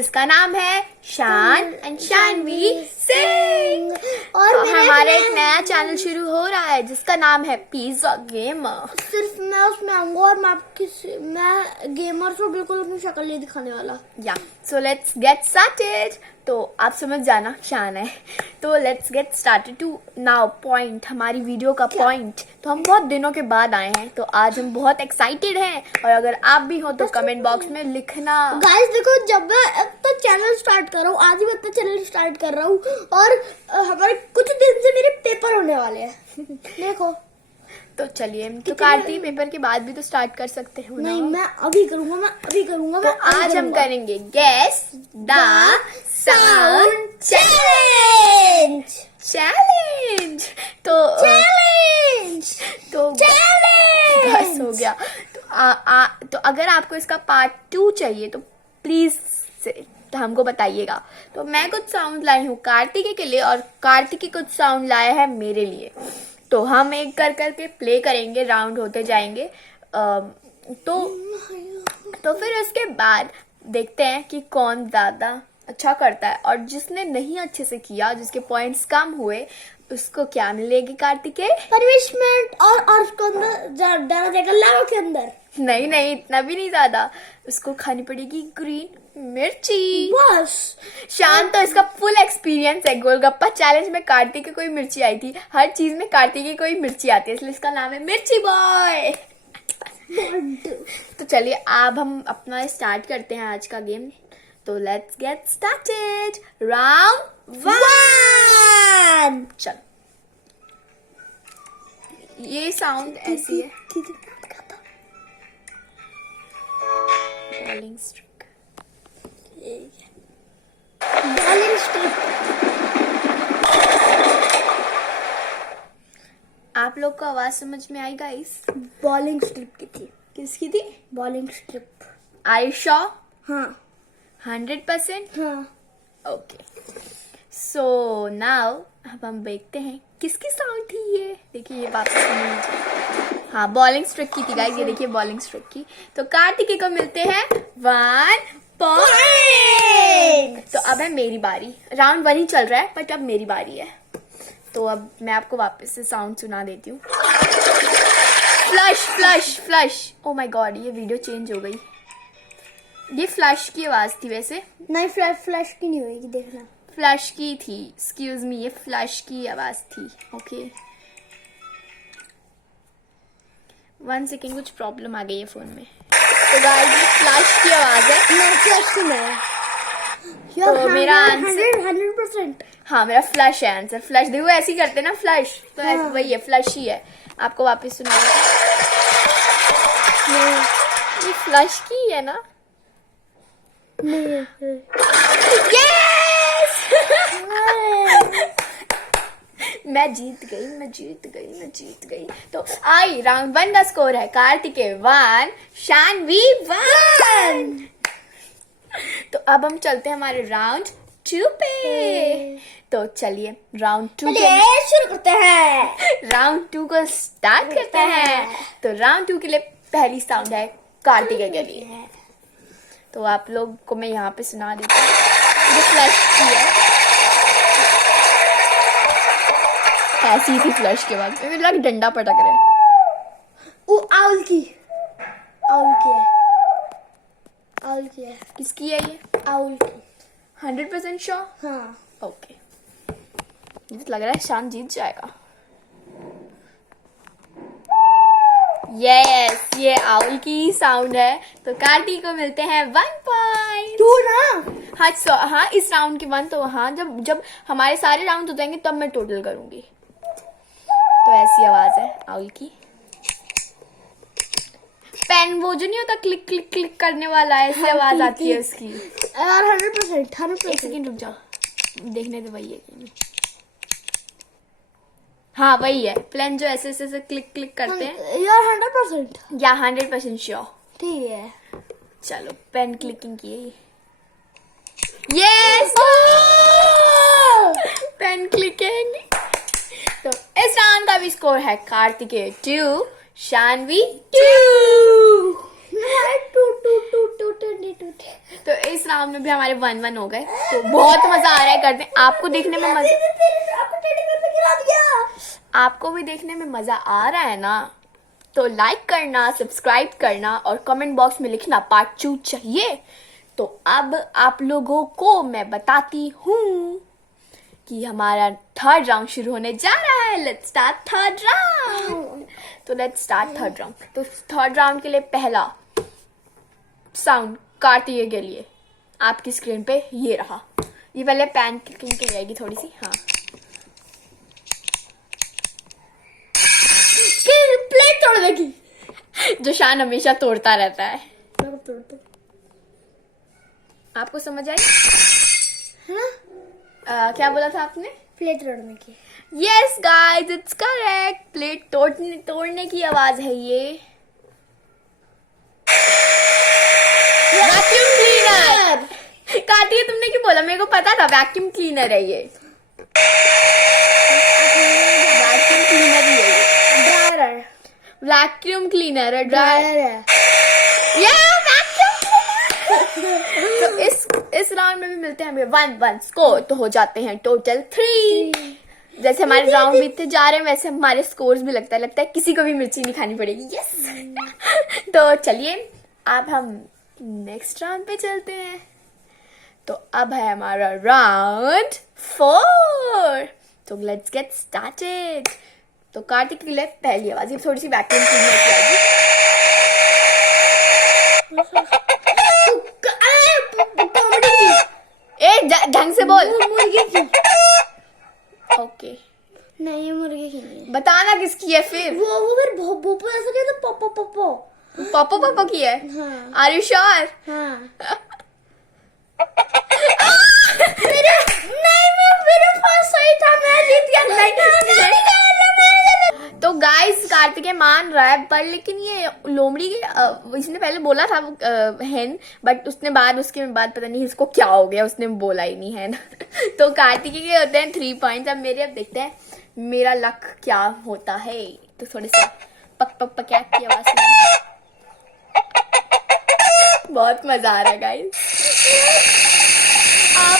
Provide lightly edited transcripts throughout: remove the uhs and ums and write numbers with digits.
जिसका नाम है शान एंड शानवी सिंह। और हमारा एक नया चैनल शुरू हो रहा है जिसका नाम है पिज़्ज़ा गेमर। सिर्फ मैं उसमें आऊंगा और मैं गेमर को बिल्कुल अपनी शक्ल नहीं दिखाने वाला। या सो लेट्स गेट स्टार्टेड। तो आप समझ जाना शान है, तो let's get started to now point, हमारी वीडियो का पॉइंट। तो हम बहुत दिनों के बाद आए हैं, तो आज हम बहुत एक्साइटेड हैं, और अगर आप भी हो तो कमेंट बॉक्स में लिखना। गाइस देखो, जब मैं तो चैनल स्टार्ट कर रहा हूँ, आज ही मैं अपना चैनल स्टार्ट कर रहा हूँ, और हमारे कुछ दिन से मेरे पेपर होने वाले हैं। देखो तो चलिए, तो कार्ती पेपर के बाद भी तो स्टार्ट कर सकते हो ना? नहीं, मैं अभी करूंगा। तो आज हम करेंगे गेस द साउंड चैलेंज। तो बस हो गया। तो अगर आपको इसका पार्ट 2 चाहिए तो प्लीज तो हमको बताइएगा। तो मैं कुछ साउंड लाई हूँ कार्तिक के लिए, और कार्तिक कुछ साउंड लाया है मेरे लिए। तो हम एक कर करके प्ले करेंगे, राउंड होते जाएंगे। तो फिर उसके बाद देखते हैं कि कौन ज्यादा अच्छा करता है, और जिसने नहीं अच्छे से किया, जिसके पॉइंट्स कम हुए, उसको क्या मिलेगी कार्तिकेय? पनिशमेंट। और उसको अंदर डाला जाएगा लावा के अंदर। नहीं, इतना भी नहीं ज्यादा। उसको खानी पड़ेगी ग्रीन मिर्ची। बस। शान तो इसका फुल एक्सपीरियंस है। गोलगप्पा चैलेंज में कार्तिक की कोई मिर्ची आई थी, हर चीज में कार्तिक की कोई मिर्ची आती है, इसलिए इसका नाम है मिर्ची बॉय। तो चलिए अब हम अपना स्टार्ट करते हैं आज का गेम। तो लेट्स गेट स्टार्टेड। राउंड 1। चल, ये साउंड ऐसी है। Bowling streak. आप लोग को आवाज समझ में आई गाइस? बॉलिंग स्ट्रिप की थी। किसकी थी? Bowling strip. आयशा? हाँ 100%? हाँ। ओके, सो नाउ अब हम देखते हैं किसकी साउंड थी ये। देखिए ये वापस नहीं। हाँ, बॉलिंग स्ट्रिक की थी गाइस। ये देखिए बॉलिंग स्ट्रिक की। तो कार्तिकेय को मिलते हैं 1 पॉइंट। तो अब है मेरी बारी। राउंड 1 ही चल रहा है, बट अब मेरी बारी है। तो अब मैं आपको वापस से साउंड सुना देती हूँ। Flush flush flush. Oh my God, ये वीडियो चेंज हो गई। ये फ्लश की आवाज थी वैसे। नहीं, फ्लैश की नहीं होगी, देखना। फ्लश की थी, एक्सक्यूज मी, ये फ्लश की आवाज थी। ओके 1 सेकेंड, कुछ प्रॉब्लम आ गई है फोन में। तो गाइस ये फ्लश की आवाज है। नहीं, फ्लैश की नहीं। तो मेरा आंसर 100%। हाँ, मेरा फ्लश है आंसर। फ्लश देखो ऐसे ही करते ना, फ्लश तो हाँ। वही है, फ्लश ही है। आपको वापस सुना। ये फ्लश की है ना? यस मैं जीत गई। तो आई राउंड 1 का स्कोर है कार्तिकेय 1, शानवी 1। तो अब हम चलते हैं हमारे राउंड 2 पे। तो चलिए राउंड 2 शुरू करते हैं। राउंड 2 को स्टार्ट करते हैं। तो राउंड 2 के लिए पहली साउंड है कार्तिकेय के लिए। तो आप लोग को मैं यहाँ पे सुना देती हूँ। जो फ्लश की है, ऐसी थी फ्लश के बाद। मुझे लग डंडा पटक रहे। वो आउल की है। किसकी है ये? आउल की। 100% श्योर? हाँ। ओके, मुझे लग रहा है शान जीत जाएगा। यस, ये आउल की साउंड है। तो कार्तिक को मिलते हैं 1 पॉइंट। 2 ना? हाँ, इस राउंड के 1। तो हाँ, जब हमारे सारे राउंड हो जाएंगे तब मैं टोटल करूंगी। तो ऐसी आवाज है आउल की। पेन वो जो नहीं होता क्लिक क्लिक क्लिक करने वाला, ऐसी आवाज आती है उसकी। यार 100%। एक सेकंड रुक जाओ, देखने दे। वही है, हाँ वही है। प्लेन जो ऐसे ऐसे क्लिक क्लिक करते हैं यार 100%। या 100% श्योर? ठीक है, चलो पेन क्लिकिंग की है। Yes, pen clicking. तो इस राउंड का भी स्कोर है Kartikeya 2, Shanvi 2। Two two two two two two. तो इस राउंड राउंड में भी हमारे 1-1 हो गए, तो बहुत मजा आ रहा है करते हैं। आपको देखने में मजा, आपको भी देखने में मजा आ रहा है ना, तो लाइक करना, सब्सक्राइब करना और कमेंट बॉक्स में लिखना पार्ट 2 चाहिए। तो अब आप लोगों को मैं बताती हूँ कि हमारा थर्ड राउंड शुरू होने जा रहा है। Let's start third round. तो लेट्स स्टार्ट थर्ड राउंड। तो थर्ड राउंड के लिए पहला साउंड कार्तिकेय के लिए आपकी स्क्रीन पे ये रहा। ये पहले पैन किकिंग के लिए आएगी थोड़ी सी। हाँ, प्लेट तोड़ने की। जो शान हमेशा तोड़ता रहता है। मैं कब तोड़ता हूँ? आपको समझ आई? हाँ, क्या बोला था आपने? प्लेट तोड़ने की। Yes guys, it's correct. Plate तोड़ने की आवाज है ये। Vacuum cleaner. कार्तिक, तुमने क्यों बोला? मेरे को पता था वैक्यूम क्लीनर है ये। वैक्यूम क्लीनर ही है ये। ड्रायर है। वैक्यूम क्लीनर है, ड्रायर है। ये वैक्यूम क्लीनर। तो इस राउंड में भी मिलते हैं हमें 1-1 स्कोर, तो हो जाते हैं टोटल 3। जैसे हमारे राउंड बीतते जा रहे हैं वैसे हमारे स्कोर्स भी लगता है किसी को भी मिर्ची नहीं खानी पड़ेगी। यस। तो चलिए अब हम नेक्स्ट राउंड पे चलते हैं। तो अब है हमारा राउंड 4। तो लेट्स गेट स्टार्टेड। तो कार्तिक के लिए पहली आवाज, ये थोड़ी सी वैक्यूम क्लीनर की आएगी। कॉमेडी की। ए ढंग से बोल। मुर्गी की। ओके, नहीं, ये मुर्गी की नहीं है। बताना किसकी है फिर। वो फिर भोपो ऐसा कहते पोपो पोपो। पापा पापा की है। हाँ। Are you sure? हाँ। मेरे पास सही था, मैं जीत गया। तो गाइस कार्तिकेय मान रहा है, पर लेकिन ये लोमड़ी के इसने पहले बोला था हैन, बट उसने उसके बाद पता नहीं इसको क्या हो गया, उसने बोला ही नहीं है। तो कार्तिकेय के होते हैं 3 पॉइंट्स। अब मेरे, अब देखते हैं मेरा लक क्या होता है। तो थोड़े से पक पक पक की आवाज सुनिए। बहुत मजा आ रहा है गाइस।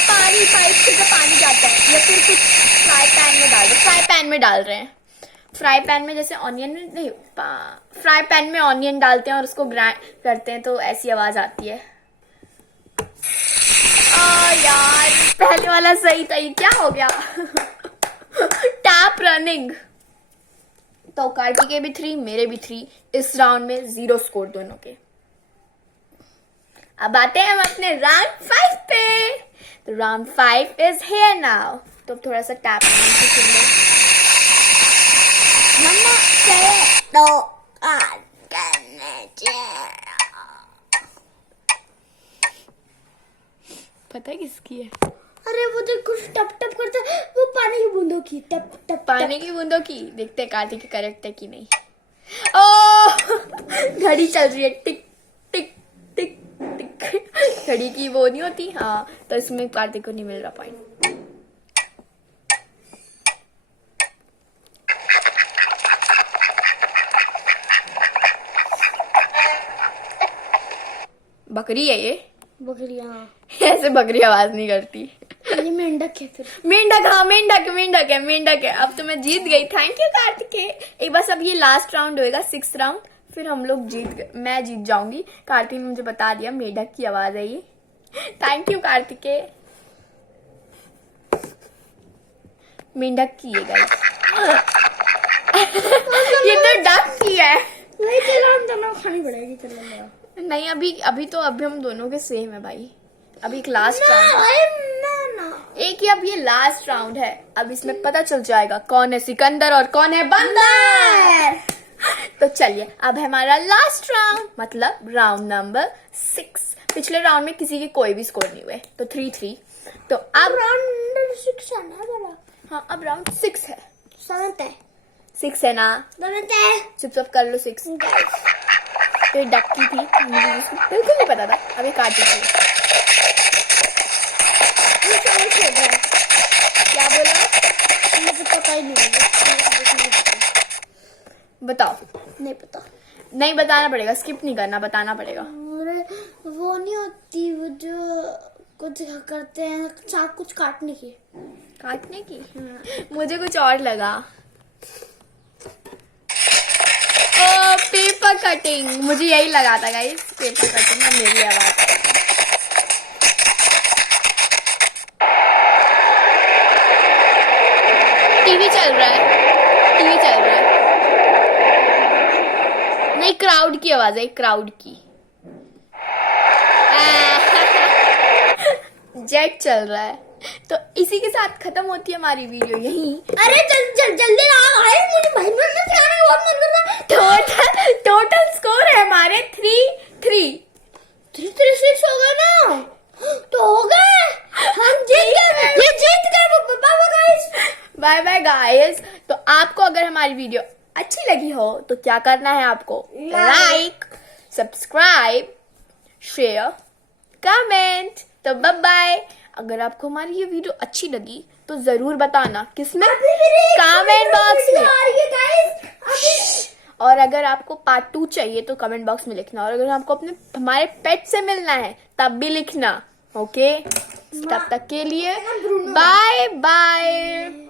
पानी पाइप से जो पानी जाता है, या फिर कुछ फ्राई पैन में डाल रहे हैं। फ्राई पैन में डाल रहे हैं। फ्राई पैन में जैसे ऑनियन नहीं, फ्राई पैन में ऑनियन डालते हैं और उसको ग्राइंड करते हैं, तो ऐसी आवाज आती है। यार पहले वाला सही था, ये क्या हो गया? Tap running. तो कार्तिकेय भी 3, मेरे भी 3। इस राउंड में 0 स्कोर दोनों के। अब आते हैं हम अपने राउंड 5 पे। तो राउंड 5 इज हियर नाउ। तो थोड़ा सा टैप मम्मा चले तो पता है किसकी है? अरे वो जो कुछ टप टप करता है, वो पानी की बूंदों की। टप टप पानी की बूंदों की। देखते हैं कार्तिक करेक्ट है कि नहीं। ओ घड़ी चल रही है, टिक टिक टिक टिक। घड़ी की वो नहीं होती। हाँ, तो इसमें कार्तिक को नहीं मिल रहा पॉइंट। बकरी है ये। बकरियां ऐसे बकरी आवाज नहीं करती। ये मेंढक है फिर। मेंढक। हाँ, मेंढक है। अब तो मैं जीत गई। Thank you Kartikeya. एक बस अब ये लास्ट राउंड होएगा, 6th राउंड, फिर हम लोग मैं जीत जाऊंगी। कार्तिक ने मुझे बता दिया मेंढक की आवाज है ये। Thank you Kartikeya. मेंढक की है गाइस। ये तो डक की है। नहीं, चलो हम दोनों खानी पड़ेगी। चलो नहीं, अभी हम दोनों के सेम है भाई। अभी एक लास्ट राउंड, एक ही अब ये लास्ट राउंड है। अब इसमें पता चल जाएगा कौन है सिकंदर और कौन है बंदर। तो चलिए अब है हमारा लास्ट राउंड, मतलब राउंड नंबर 6। पिछले राउंड में किसी के कोई भी स्कोर नहीं हुए, तो 3-3। तो अब राउंड 6 है ना बड़ा? हाँ, अब राउंड 6 है। 7 है। 6 है ना? 7 है। चुप कर लो। 6 तो डक्की थी, मुझे इसको बिल्कुल नहीं पता था। अभी काटी थी। क्या बोला? मुझे पता ही नहीं। बताओ। नहीं पता। नहीं बताना पड़ेगा, स्किप नहीं करना, बताना पड़ेगा। वो नहीं होती वो जो कुछ करते हैं कुछ काटने की। काटने की? मुझे कुछ और लगा। ओ पेपर कटिंग, मुझे यही लगा था गाइस, पेपर कटिंग का मेरी आवाज। टीवी चल रहा है, टीवी चल रहा है। नहीं, क्राउड की आवाज है, क्राउड की। जेट चल रहा है। तो इसी के साथ खत्म होती है हमारी वीडियो यहीं। अरे जल्दी आ भाई, मुझे भाई में खाने का बहुत मन कर रहा है। टोटल स्कोर है हमारे 3-3। 3-3-6 हो गए ना, तो हो गए, हम जीत गए, ये जीत गए। Bye guys, bye bye guys. तो आपको अगर हमारी वीडियो अच्छी लगी हो तो क्या करना है आपको? Like, subscribe, share, comment. तो बाय बाय। अगर आपको हमारी ये वीडियो अच्छी लगी तो जरूर बताना, किसमें? कमेंट बॉक्स में। और अगर आपको पार्ट 2 चाहिए तो कमेंट बॉक्स में लिखना। और अगर आपको अपने हमारे पेट से मिलना है तब भी लिखना। ओके, तब तक के लिए बाय बाय।